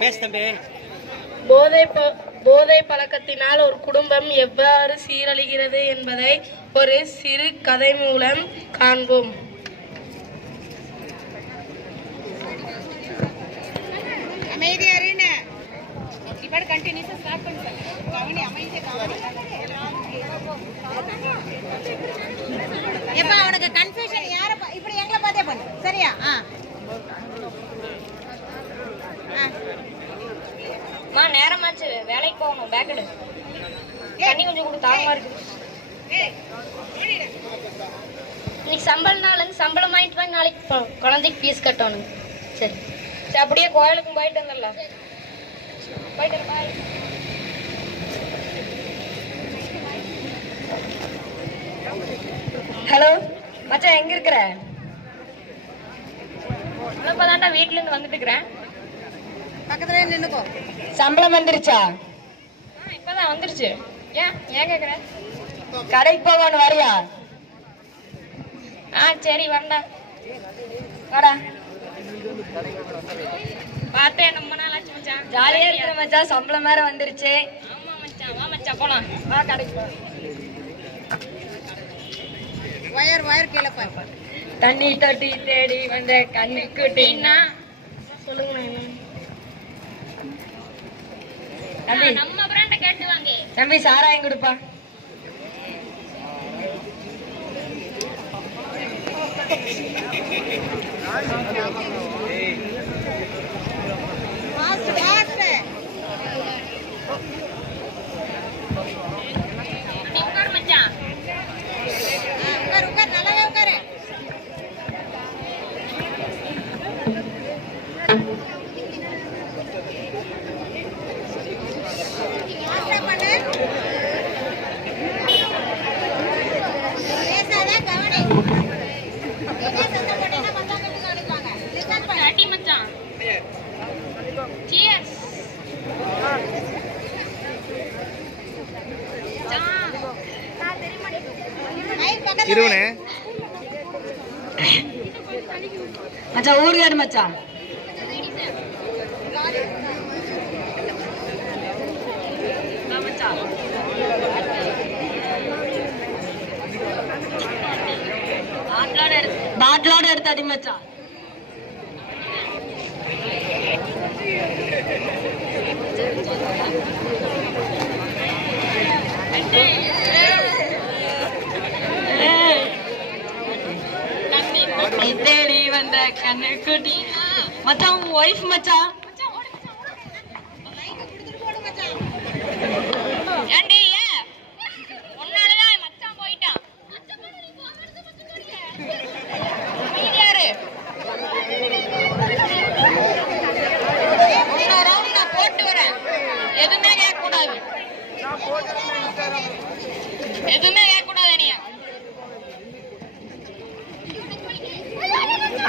பேசு தம்பி. போதை பழக்கத்தினால் ஒரு குடும்பம் எவ்வாறு சீரழிகிறது என்பதை ஒரு சிறு கதை மூலம் காண்போம். அமைதியா வேலைக்கு போகணும். பேக் எடு. தண்ணி கொஞ்சம் கொடு. தாகமா இருக்கு. ஏய், ஓடிடு. இன்னைக்கு சம்பள நாளுங்க சம்பளம் வாங்கிட்டு வாங்க. நாளைக்கு குழந்தைக்கு ஃபீஸ் கட்டணும். சரி. சரி அப்படியே கோயிலுக்கும் போயிட்டு வந்துடலாம். போயிட்டு பாய் ஹலோ மச்சான் எங்க இருக்கிற? இப்பதான்டா வீட்ல இருந்து வந்துட்டு இருக்கிறேன் பக்கத்துல நின்னுக்கோ. சம்பளம் வந்துருச்சா? இப்பதான் வந்துருச்சு. ஏன் ஏன் கேக்குற? கடைக்கு போகணும் வரியா? ஆ சரி வரண்டா வாடா. பார்த்தேன் ரொம்ப நாள் ஆச்சு மச்சான். ஜாலியா இருக்கிற மச்சான் சம்பளம் வேற வந்துருச்சு. ஆமா மச்சான் வா மச்சான் போலாம். வா கடைக்கு வயர் வயர் கீழே பாப்பா தண்ணி தொட்டி தேடி வந்த கண்ணு குட்டினா சொல்லுங்க தம்பி. நம்ம பிராண்ட கேட்டு வாங்க. தம்பி சாராயம் கொடுப்பா. ஃபாஸ்ட் இருவனே. மச்சான் ஊருகாடு மச்சான்? பாட்டிலோட எடுத்து அடி மச்சான் நீ தேடி வந்த கண்ணு குட்டி மச்சான் உன் ஒய்ஃப் மச்சான்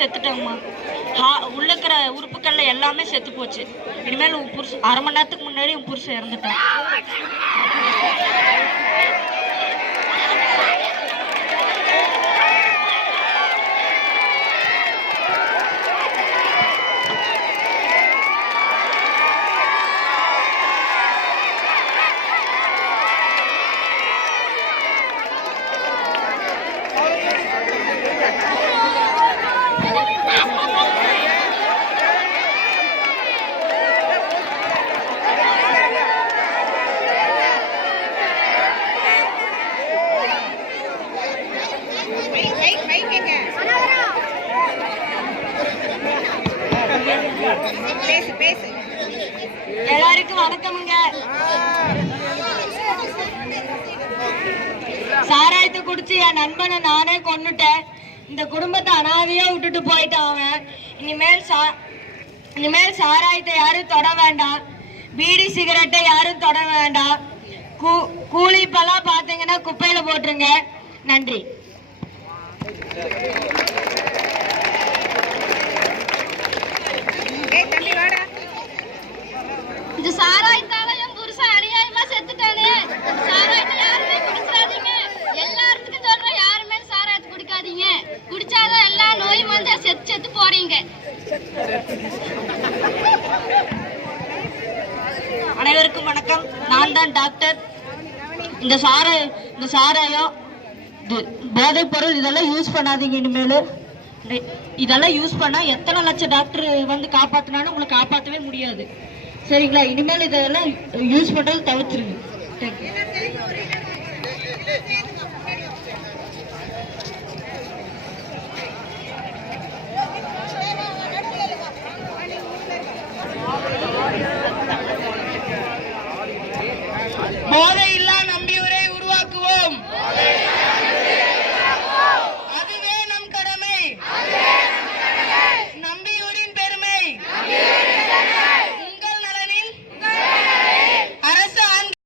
செத்துட்டாங்கம்மா ஹா உள்ள இருக்கிற உறுப்புகள்ல எல்லாமே செத்து போச்சு. இனிமேல் உன் புருஷன் அரை மணி நேரத்துக்கு முன்னாடி உன் புருஷன் இறந்துட்டான் பேசு பேசு எல்லாருக்கும் வணக்கமுங்க சாராயத்தை குடிச்சு என் நண்பனை நானே கொண்டுட்டேன் இந்த குடும்பத்தை அனாதையா விட்டுட்டு போயிட்டான் அவன். இனிமேல் சா இனிமேல் சாராயத்தை யாரும் தொட வேண்டாம். பீடி சிகரெட்டை யாரும் தொட வேண்டாம். கூ கூலி பழம் பார்த்தீங்கன்னா குப்பையில போட்டுருங்க. நன்றி. தம்பி வாடா இந்த சாராயத்தால என் புருஷன் அநியாயமா செத்துட்டானே சாராயத்தை யாருமே குடிச்சிடாதீங்க எல்லாத்துக்கும் சொல்றேன் யாருமே சாராயத்தை குடிக்காதீங்க குடிச்சாதான் எல்லா நோயும் வந்து செத்து செத்து போறீங்க அனைவருக்கும் வணக்கம். நான் தான் டாக்டர். இந்த சார இந்த சாராயம் இது போதைப் பொருள் இதெல்லாம் யூஸ் பண்ணாதீங்க இனிமேல். இதெல்லாம் யூஸ் பண்ணா எத்தனை லட்சம் டாக்டர் வந்து காப்பாத்தினாலும் உங்களை காப்பாற்றவே முடியாது. சரிங்களா? இனிமேல் இதெல்லாம் யூஸ் பண்றது தவிர்த்துருங்க. தேங்க்யூ.